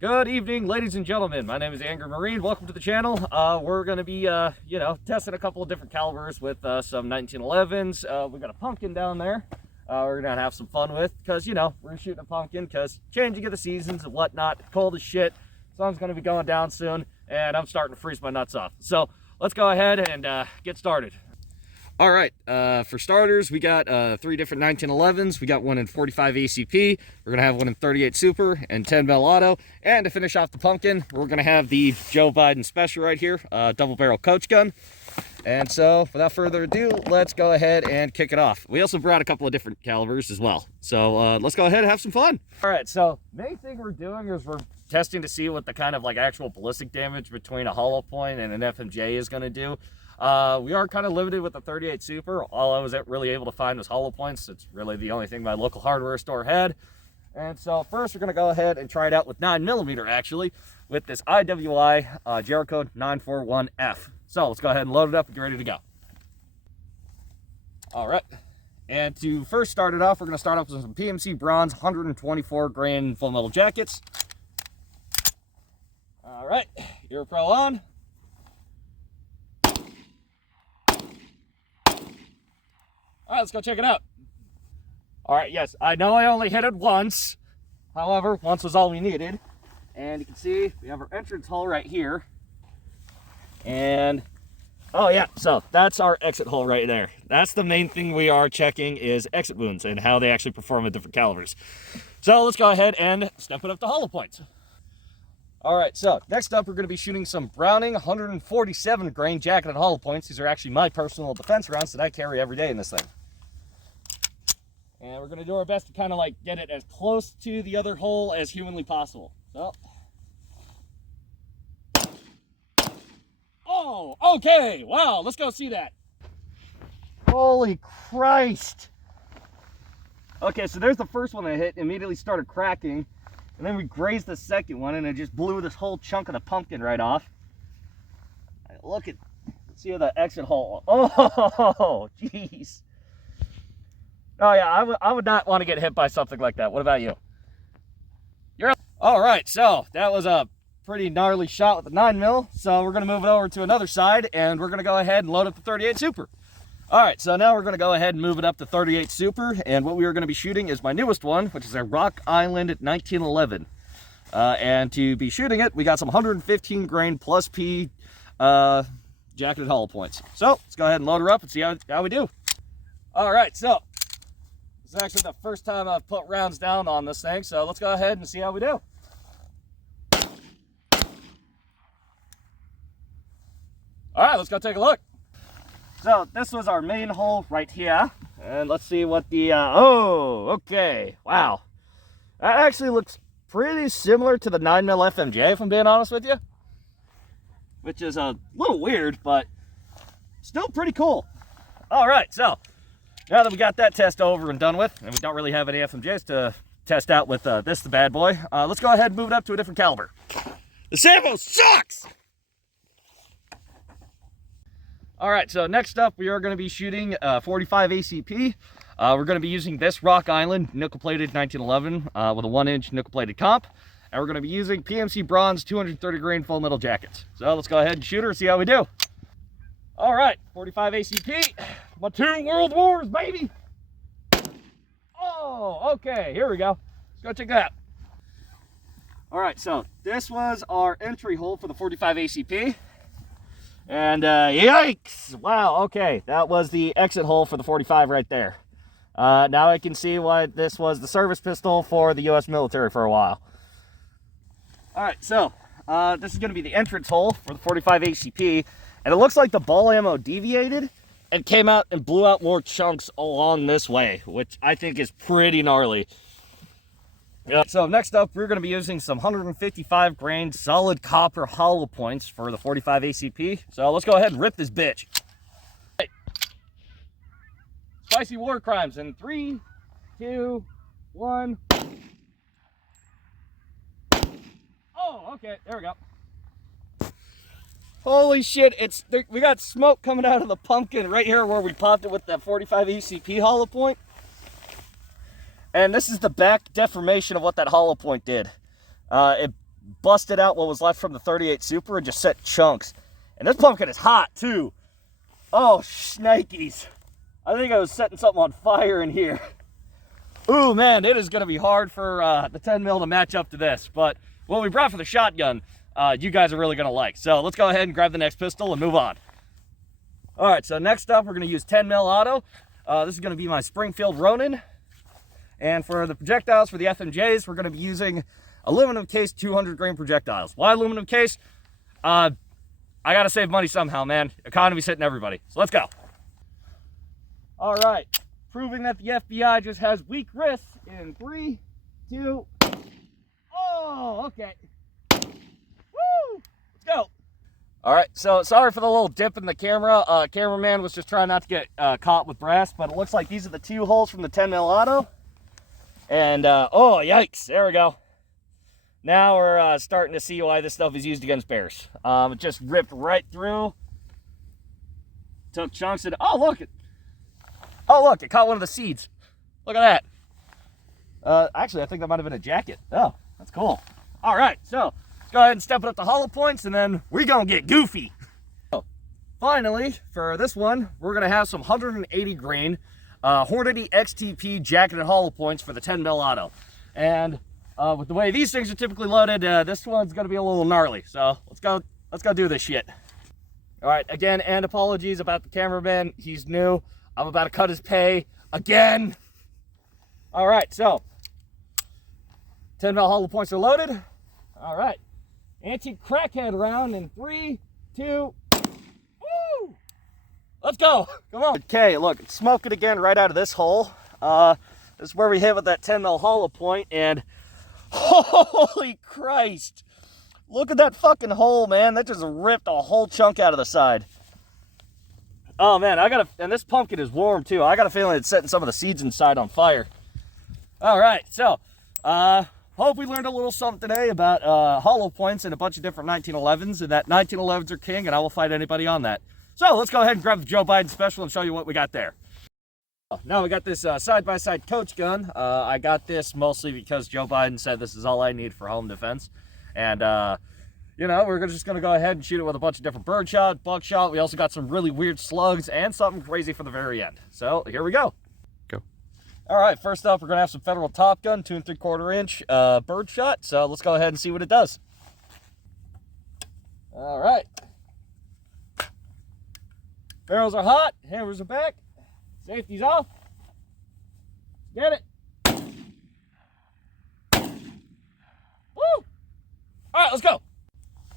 Good evening, ladies and gentlemen. My name is Angry Marine. Welcome to the channel. We're going to be, testing a couple of different calibers with some 1911s. We got a pumpkin down there. We're going to have some fun with because, we're shooting a pumpkin because changing of the seasons and whatnot. Cold as shit. Sun's going to be going down soon, and I'm starting to freeze my nuts off. So let's go ahead and get started. All right, for starters, we got 3 different 1911s. We got one in 45 ACP. We're gonna have one in 38 Super and 10 Bell Auto. And to finish off the pumpkin, we're gonna have the Joe Biden Special right here, double barrel coach gun. And so, without further ado, let's go ahead and kick it off. We also brought a couple of different calibers as well. So let's go ahead and have some fun. All right, so main thing we're doing is we're testing to see what the kind of like actual ballistic damage between a hollow point and an FMJ is gonna do. We are kind of limited with the 38 Super. All I was really able to find was hollow points. It's really the only thing my local hardware store had. And so first we're going to go ahead and try it out with 9mm actually with this IWI Jericho 941F. So let's go ahead and load it up and get ready to go. All right. And to first start it off, we're going to start off with some PMC Bronze 124 grain full metal jackets. All right, Ear Pro on. All right, let's go check it out. All right, yes, I know I only hit it once. However, once was all we needed. And you can see we have our entrance hole right here. And, oh yeah, so that's our exit hole right there. That's the main thing we are checking is exit wounds and how they actually perform at different calibers. So let's go ahead and step it up to hollow points. All right, so next up, we're going to be shooting some Browning 147 grain jacketed hollow points. These are actually my personal defense rounds that I carry every day in this thing. And we're going to do our best to kind of like get it as close to the other hole as humanly possible. So. Oh, okay. Wow, let's go see that. Holy Christ. Okay, so there's the first one I hit, immediately started cracking. And then we grazed the second one and it just blew this whole chunk of the pumpkin right off. Look at, see the exit hole. Oh, jeez. Oh yeah, I would not want to get hit by something like that. What about you? You're all right. So that was a pretty gnarly shot with the 9mm. So we're gonna move it over to another side, and we're gonna go ahead and load up the 38 Super. All right, so now we're gonna go ahead and move it up to 38 Super, and what we are gonna be shooting is my newest one, which is a Rock Island 1911. And to be shooting it, we got some 115 grain plus P jacketed hollow points. So let's go ahead and load her up and see how we do. All right, so. It's actually the first time I've put rounds down on this thing, so let's go ahead and see how we do. All right, let's go take a look. So this was our main hole right here, and let's see what the, oh, okay, wow. That actually looks pretty similar to the 9mm FMJ, if I'm being honest with you. Which is a little weird, but still pretty cool. All right, so. Now that we got that test over and done with, and we don't really have any FMJs to test out with the bad boy, let's go ahead and move it up to a different caliber. The Sambo sucks! All right, so next up, we are going to be shooting 45 ACP. We're going to be using this Rock Island nickel-plated 1911 with a 1-inch nickel-plated comp. And we're going to be using PMC Bronze 230 grain full metal jackets. So let's go ahead and shoot her and see how we do. All right, 45 ACP. My 2 world wars, baby. Oh, okay, here we go. Let's go check that out. All right, so this was our entry hole for the 45 ACP. And yikes, wow, okay. That was the exit hole for the 45 right there. Now I can see why this was the service pistol for the US military for a while. All right, so this is gonna be the entrance hole for the 45 ACP. And it looks like the ball ammo deviated and came out and blew out more chunks along this way, which I think is pretty gnarly. So next up, we're going to be using some 155 grain solid copper hollow points for the 45 ACP. So let's go ahead and rip this bitch. Spicy war crimes in 3, 2, 1. Oh, okay, there we go. Holy shit, we got smoke coming out of the pumpkin right here where we popped it with that 45 ECP hollow point. And this is the back deformation of what that hollow point did. It busted out what was left from the 38 Super and just set chunks. And this pumpkin is hot too. Oh, shnikes. I think I was setting something on fire in here. Ooh, man, it is going to be hard for the 10 mil to match up to this. But what we brought for the shotgun, you guys are really going to like. So let's go ahead and grab the next pistol and move on. All right, so next up, we're going to use 10 mil auto. This is going to be my Springfield Ronin. And for the projectiles for the FMJs, we're going to be using aluminum case 200 grain projectiles. Why aluminum case? I got to save money somehow, man. Economy's hitting everybody. So let's go. All right, proving that the FBI just has weak wrists in 3, 2, oh, okay. Woo, let's go. All right, so sorry for the little dip in the camera. Cameraman was just trying not to get caught with brass, but it looks like these are the 2 holes from the 10 mil auto. And, oh, yikes, there we go. Now we're starting to see why this stuff is used against bears. It just ripped right through. Took chunks of, oh, look. Oh, look, it caught one of the seeds. Look at that. Actually, I think that might have been a jacket. Oh, that's cool. All right, so let's go ahead and step it up to hollow points, and then we're going to get goofy. So, finally, for this one, we're going to have some 180 grain Hornady XTP jacketed hollow points for the 10 mil auto. And with the way these things are typically loaded, this one's going to be a little gnarly. So let's go do this shit. All right, again, and apologies about the cameraman. He's new. I'm about to cut his pay again. All right, so 10 mil hollow points are loaded. All right, anti-crackhead round in 3, 2, woo! Let's go. Come on. Okay, look, it's smoking again right out of this hole. This is where we hit with that 10 mil hollow point, and holy Christ. Look at that fucking hole, man. That just ripped a whole chunk out of the side. Oh, man, and this pumpkin is warm, too. I got a feeling it's setting some of the seeds inside on fire. All right, so, hope we learned a little something today about hollow points and a bunch of different 1911s, and that 1911s are king, and I will fight anybody on that. So, let's go ahead and grab the Joe Biden special and show you what we got there. Now we got this side-by-side coach gun. I got this mostly because Joe Biden said this is all I need for home defense. And, you know, we're just going to go ahead and shoot it with a bunch of different birdshot, buckshot. We also got some really weird slugs and something crazy for the very end. So, here we go. Go. All right, first up, we're going to have some Federal Top Gun, 2 3/4 inch birdshot. So, let's go ahead and see what it does. All right. Barrels are hot, hammers are back. Safety's off. Get it. Woo! All right, let's go.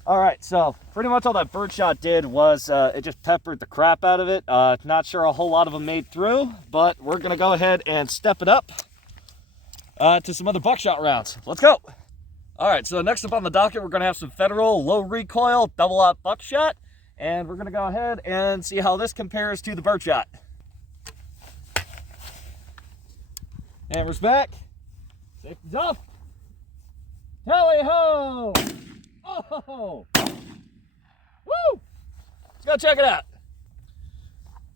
All right, so pretty much all that birdshot did was it just peppered the crap out of it. Not sure a whole lot of them made through, but we're going to go ahead and step it up to some other buckshot rounds. Let's go. All right, so next up on the docket, we're going to have some Federal low recoil double-aught buckshot, and we're going to go ahead and see how this compares to the birdshot. Hammer's back. Safety's off. Tally ho! Oh! Woo! Let's go check it out.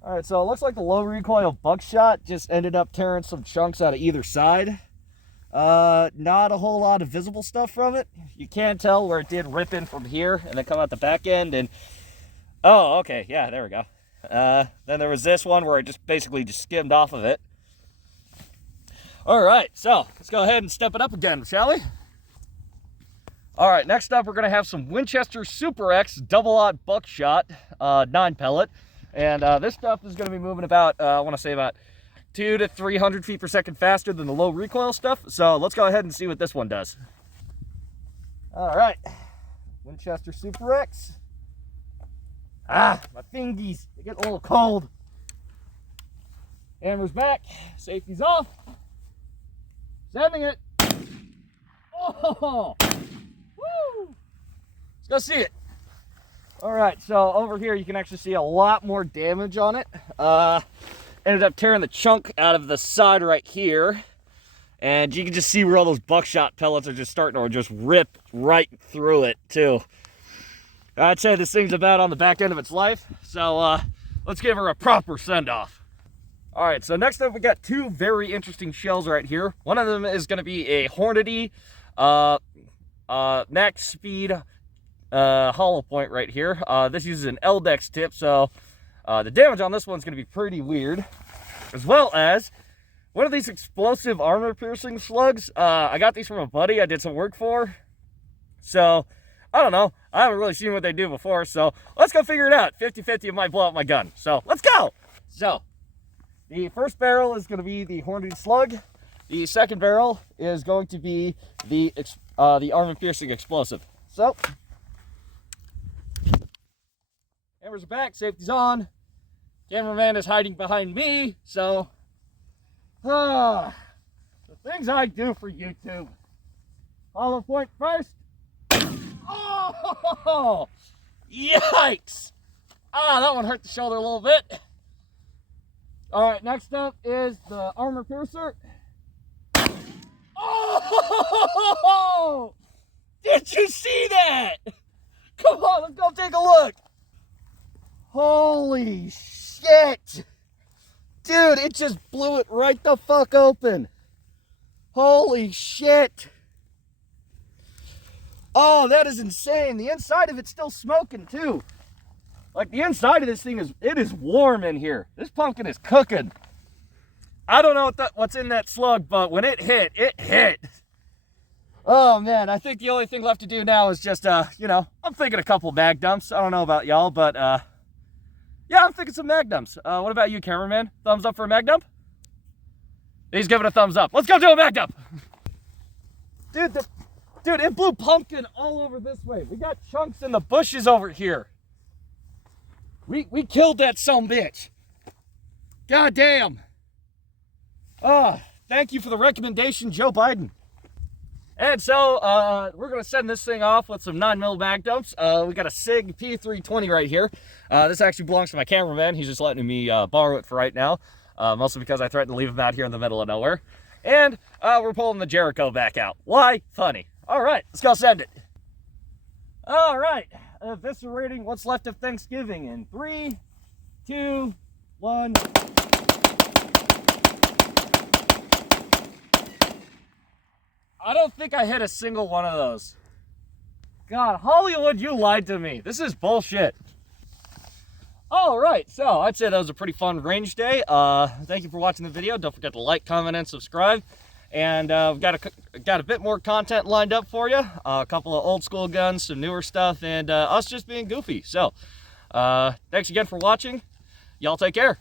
All right, so it looks like the low recoil buckshot just ended up tearing some chunks out of either side. Not a whole lot of visible stuff from it. You can tell where it did rip in from here and then come out the back end. And oh, okay, yeah, there we go. Then there was this one where it just basically just skimmed off of it. All right, so let's go ahead and step it up again, shall we? All right, next up, we're going to have some Winchester Super X double-aught buckshot, 9 pellet. And this stuff is going to be moving about, I want to say about 200 to 300 feet per second faster than the low recoil stuff. So let's go ahead and see what this one does. All right, Winchester Super X. Ah, my fingies, they get a little cold. Hammer's back, safety's off. Sending it. Oh, woo! Let's go see it. All right, so over here you can actually see a lot more damage on it. Ended up tearing the chunk out of the side right here. And you can just see where all those buckshot pellets are just starting to just rip right through it too. I'd say this thing's about on the back end of its life. So let's give her a proper send-off. All right, so next up we got 2 very interesting shells right here. One of them is going to be a Hornady max speed hollow point right here. This uses an LDEX tip, so the damage on this one's going to be pretty weird. As well as one of these explosive armor piercing slugs. I got these from a buddy I did some work for. So, I don't know. I haven't really seen what they do before, so let's go figure it out. 50-50, it might blow up my gun. So, let's go! So, the first barrel is going to be the Hornady slug. The second barrel is going to be the armor-piercing explosive. So, cameras are back, safety's on. Cameraman is hiding behind me, so the things I do for YouTube. Hollow point first. Oh, yikes! That one hurt the shoulder a little bit. All right, next up is the armor piercer. Oh! Did you see that? Come on, let's go take a look. Holy shit! Dude, it just blew it right the fuck open. Holy shit! Oh, that is insane. The inside of it's still smoking too. Like, the inside of this thing is warm in here. This pumpkin is cooking. I don't know what's in that slug, but when it hit, it hit. Oh man, I think the only thing left to do now is just, I'm thinking a couple mag dumps. I don't know about y'all, but yeah, I'm thinking some mag dumps. What about you, cameraman? Thumbs up for a mag dump? He's giving a thumbs up. Let's go do a mag dump. Dude, it blew pumpkin all over this way. We got chunks in the bushes over here. We killed that sumbitch. God damn. Oh, thank you for the recommendation, Joe Biden. And so, we're going to send this thing off with some 9mm mag dumps. We got a SIG P320 right here. This actually belongs to my cameraman. He's just letting me borrow it for right now. Mostly because I threatened to leave him out here in the middle of nowhere. And we're pulling the Jericho back out. Why? Funny. All right, let's go send it. All right, eviscerating what's left of Thanksgiving in 3, 2, 1. I don't think I hit a single one of those. God, Hollywood, you lied to me. This is bullshit. All right, so I'd say that was a pretty fun range day. Thank you for watching the video. Don't forget to like, comment, and subscribe. And we've got a bit more content lined up for you. A couple of old school guns, some newer stuff, and us just being goofy. So, thanks again for watching. Y'all take care.